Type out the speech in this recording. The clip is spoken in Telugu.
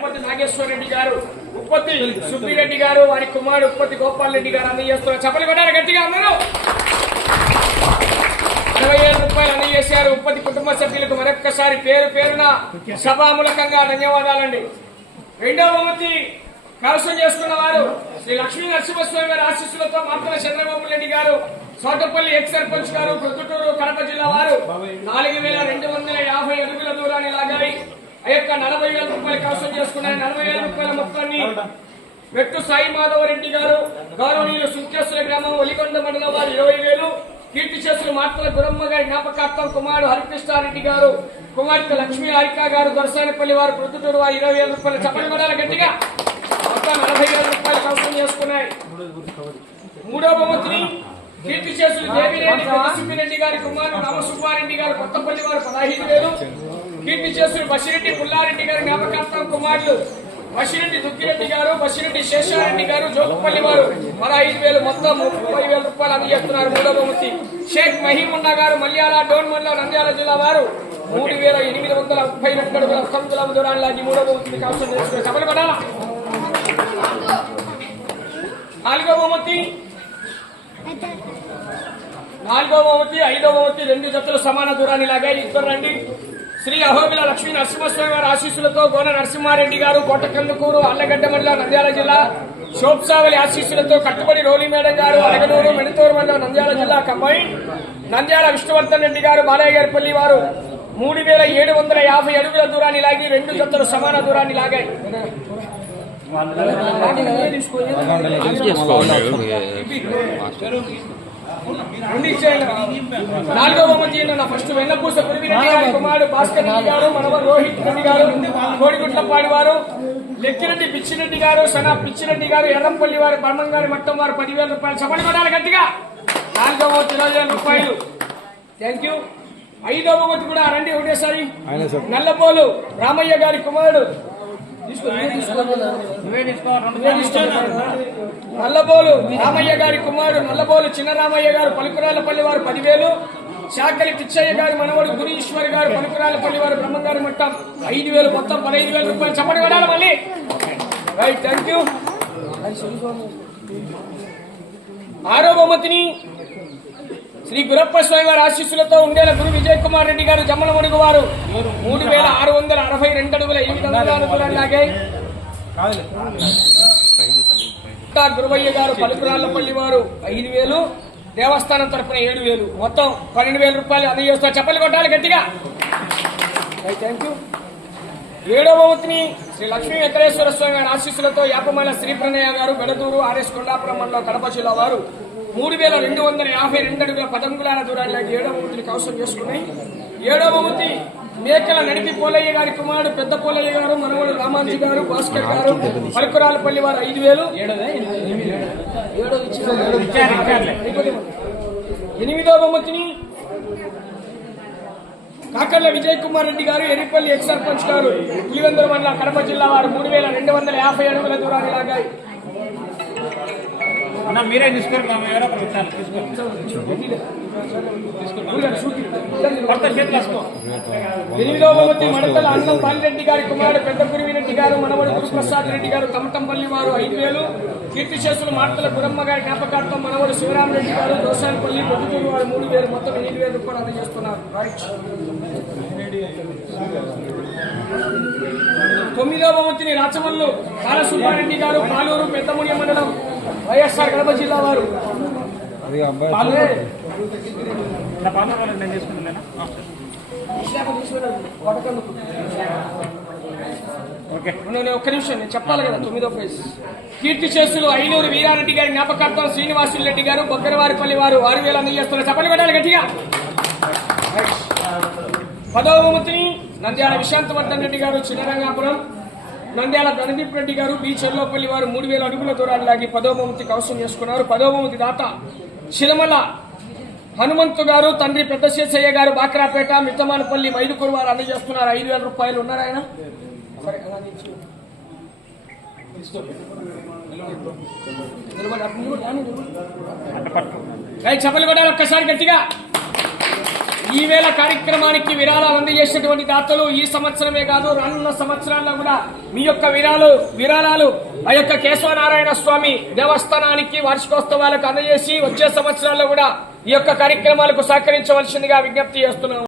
నాగేశ్వర రెడ్డి గారు, ఉప్పత్తి సుబ్బిరెడ్డి గారు, వారి కుమారుడు ఉప్పత్తి గోపాల్ రెడ్డి గారు అందజేస్తున్నారు. చప్పలు కొట్టారు గట్టిగా అందరూ. 60,000 రూపాయలు అందజేశారు. ఉప్పత్తి కుటుంబ సభ్యులకు మరొక్కసారి పేరు పేరున సభామూలకంగా ధన్యవాదాలండి. రెండవ బహుమతి కైవసం చేసుకున్న వారు శ్రీ లక్ష్మీ నరసింహస్వామి గారి ఆశీస్సులతో మాత్రం చంద్రబాబు రెడ్డి గారు, సోటపల్లి ఎక్స్ సర్పంచ్ గారు, ప్రొద్దుటూరు కడప జిల్లా వారు 4,250 అడుగుల దూరాన్ని లాగాయి. ఆ యొక్క 40,000 రూపాయలు కైవసం చేసుకున్నారు. 40,000 రూపాయల మొత్తాన్ని వెట్టు సాయి మాధవరెడ్డి గారు, గౌరవనీయులు సుంకేశ్వర గ్రామం ఒలిగొండ మండలం వారు 20,000, కీర్తి చేసులు మార్తల గురమ్మ గారి జ్ఞాపకార్థం కుమారుడు హరికృష్ణారెడ్డి గారు, కుమార్తె లక్ష్మీ హారిక గారు, దొరసానిపల్లి వారు, ప్రొద్దుటూరు వారు 20,000 రూపాయలు. చప్పలు కొడాలి గట్టిగా. మొత్తం 40,000 రూపాయలు కైవసం చేసుకున్నాయి. మూడో బహుమతిని కీర్తి చేసులు దేవిరెడ్డి పెద్దసిప్పిరెడ్డి గారి కుమారుడు రామసుబ్బారెడ్డి గారు, కొత్తపల్లి వారు 15,000, కీర్తి చేసులు బసిరెడ్డి పుల్లారెడ్డి గారి జ్ఞాపకార్థం కుమారుడు బసిరెడ్డి దుక్కిరెడ్డి గారు, బసిరెడ్డి శేషారెడ్డి గారు, జోకుపల్లి వారు 15,000, మొత్తం 30,000 రూపాయలు అందజేస్తున్నారు. మూడో బహుమతి షేక్ మహీమున్నా గారు, మల్యాల డోన్ మండలం నంద్యాల జిల్లా వారు 3,832 అడుగుల 9 దూరాన్ని లాగి మూడో బహుమతిని కైవసం చేసుకున్నారు. చప్పలు కొట్టాలా. నాలుగో బహుమతి, ఐదో బహుమతి 2 జతలు సమాన దూరాన్ని లాగాయి. ఇద్దరు రండి. శ్రీ అహోబిల లక్ష్మీ నరసింహస్వామి గారి ఆశీస్సులతో గోన నరసింహారెడ్డి గారు, కోటకందుకూరు అల్లగడ్డ మండలం నంద్యాల జిల్లా, శోప్సావలి ఆశీస్సులతో కట్టుబడి రోలిమేడం గారు, అలగనూరు మెడితూరు మండలం నంద్యాల జిల్లా కంబైన్, నంద్యాల విష్ణువర్ధన్ రెడ్డి గారు, బాలయ్య గారిపల్లి వారు 3,750 అడుగుల దూరాన్ని లాగి 2 జతలు సమాన దూరాన్ని లాగాయి. నాలుగో బహుమతి ఫస్ట్ వెన్నపూస పురివిరెడ్డి గారి కుమారుడు భాస్కర్ రెడ్డి గారు, మనవరు రోహిత్ రెడ్డి గారు, కోడిగుట్లపాడి వారు, లెక్కిరెడ్డి పిచ్చిరెడ్డి గారు, సనా పిచ్చిరెడ్డి గారు, ఎర్రంపల్లి వారు, బ్రహ్మంగారి మట్టం వారు 10,000 రూపాయలు. చప్పట్లు కొట్టాలి గట్టిగా. నాలుగో బహుమతి 20,000 రూపాయలు. Thank you. ఐదో బహుమతి కూడా రండి ఒకటేసారి. నల్లపోలు రామయ్య గారి కుమారుడు నల్లబోలు రామయ్య గారి కుమారుడు నల్లబోలు చిన్న రామయ్య గారు, పలుకురాలపల్లి వారు 10,000, శాకలి పిచ్చయ్య గారి మనవడు గురీశ్వర్ గారు, పలుకురాలపల్లి వారు, బ్రహ్మంగారి మట్టం 5,000, మొత్తం 15,000 రూపాయలు. చప్పటి కొడాలి మళ్ళీ. Right, thank you. ఆరో బహుమతిని శ్రీ గురప్ప స్వామి వారి ఆశీస్సులతో ఉండేల గురు విజయ్ కుమార్ రెడ్డి గారు, జమ్మలమడుగు వారు 3,662 అడుగుల 800 దూరాన్ని లాగాయి. గురువయ్య గారు, పలుకురాళ్లపల్లి వారు 5,000, దేవస్థానం తరఫున 7,000, మొత్తం 12,000 రూపాయలు అందజేస్తారు. చప్పలు కొట్టాలి గట్టిగా. Thank you. ఏడవ బహుమతిని శ్రీ లక్ష్మీ వెంకటేశ్వర స్వామి వారి ఆశీస్సులతో యాపమల శ్రీ ప్రణయ గారు, గడదూరు ఆర్ఎస్ కొండాపురం మండలం కడప జిల్లా వారు 3,252 అడుగుల 10 అంగుళాల దూరాన్ని లాగి 7వ బహుమతిని కైవసం చేసుకున్నాయి. 7వ బహుమతి మేకల నడిపి పోలయ్య గారి కుమారుడు పెద్ద పోలయ్య గారు, మనవడు రామాంజీ గారు, భాస్కర్ గారు, పలుకురాలపల్లి వారు 5,000. 8వ బహుమతిని కాకర్ల విజయ్ కుమార్ రెడ్డి గారు, ఎరిపల్లి ఎక్స్ సర్పంచ్ గారు, పులివెందుల మండలం కడప జిల్లా వారు 3,250 అడుగుల దూరాన్ని లాగాయి. మీరే తీసుకోండి. 8వ బహుమతి మడతల అన్నం బాలిరెడ్డి గారి కుమారుడు పెద్ద పురివిరెడ్డి గారు, మనవడు గురుప్రసాద్ రెడ్డి గారు, తమటంపల్లి వారు 5,000, కీర్తి చేసులు మార్తల గురమ్మ గారి జ్ఞాపకార్థం మనవడు శివరామరెడ్డి గారు, దోసానిపల్లి పొద్దుటూరు వారు 3,000, మొత్తం 8,000 రూపాయలు అందజేస్తున్నారు. రైట్. 9వ బహుమతిని రాచమల్లు కాళసుబ్బారెడ్డి గారు, పాలూరు పెద్దముడియ మండలం, వైఎస్ఆర్ కడప జిల్లా వారు 1 నిమిషం నేను చెప్పాలి కదా. 9వ ప్రైజ్ కీర్తి చేసులు ఐనూరు వీరారెడ్డి గారి జ్ఞాపకార్థం శ్రీనివాసులు రెడ్డి గారు, బొగ్గరవారిపల్లి వారు 6,000 అందజేస్తున్నారు. చప్పట్లు కొట్టాలి గట్టిగా. 10వ బహుమతిని నంద్యాల విశాంతవర్ధన్ రెడ్డి గారు, చిన్నరంగాపురం, నంద్యాల ధనదీప్ రెడ్డి గారు, బి చెల్లోపల్లి వారు 3,000 అడుగుల దూరాన్ని లాగి 10వ బహుమతి కైవసం చేసుకున్నారు. 10వ బహుమతి దాత చిలమల హనుమంతు గారు, తండ్రి పెద్ద శేషయ్య గారు, బాక్రాపేట, మిత్తమానపల్లి, మైదుకూరు వారు అందజేస్తున్నారు. 5,000 రూపాయలు. ఉన్నారు ఆయన. చప్పలు కొట్టాలి ఒక్కసారి గట్టిగా. ఈవేళ కార్యక్రమానికి విరాళాలు అందజేసినటువంటి దాతలు ఈ సంవత్సరమే కాదు రానున్న సంవత్సరాల్లో కూడా మీ యొక్క విరాళాలు ఆ యొక్క కేశవనారాయణ స్వామి దేవస్థానానికి వార్షికోత్సవాలకు అందజేసి వచ్చే సంవత్సరాల్లో కూడా ఈ యొక్క కార్యక్రమాలకు సహకరించవలసిందిగా విజ్ఞప్తి చేస్తున్నాము.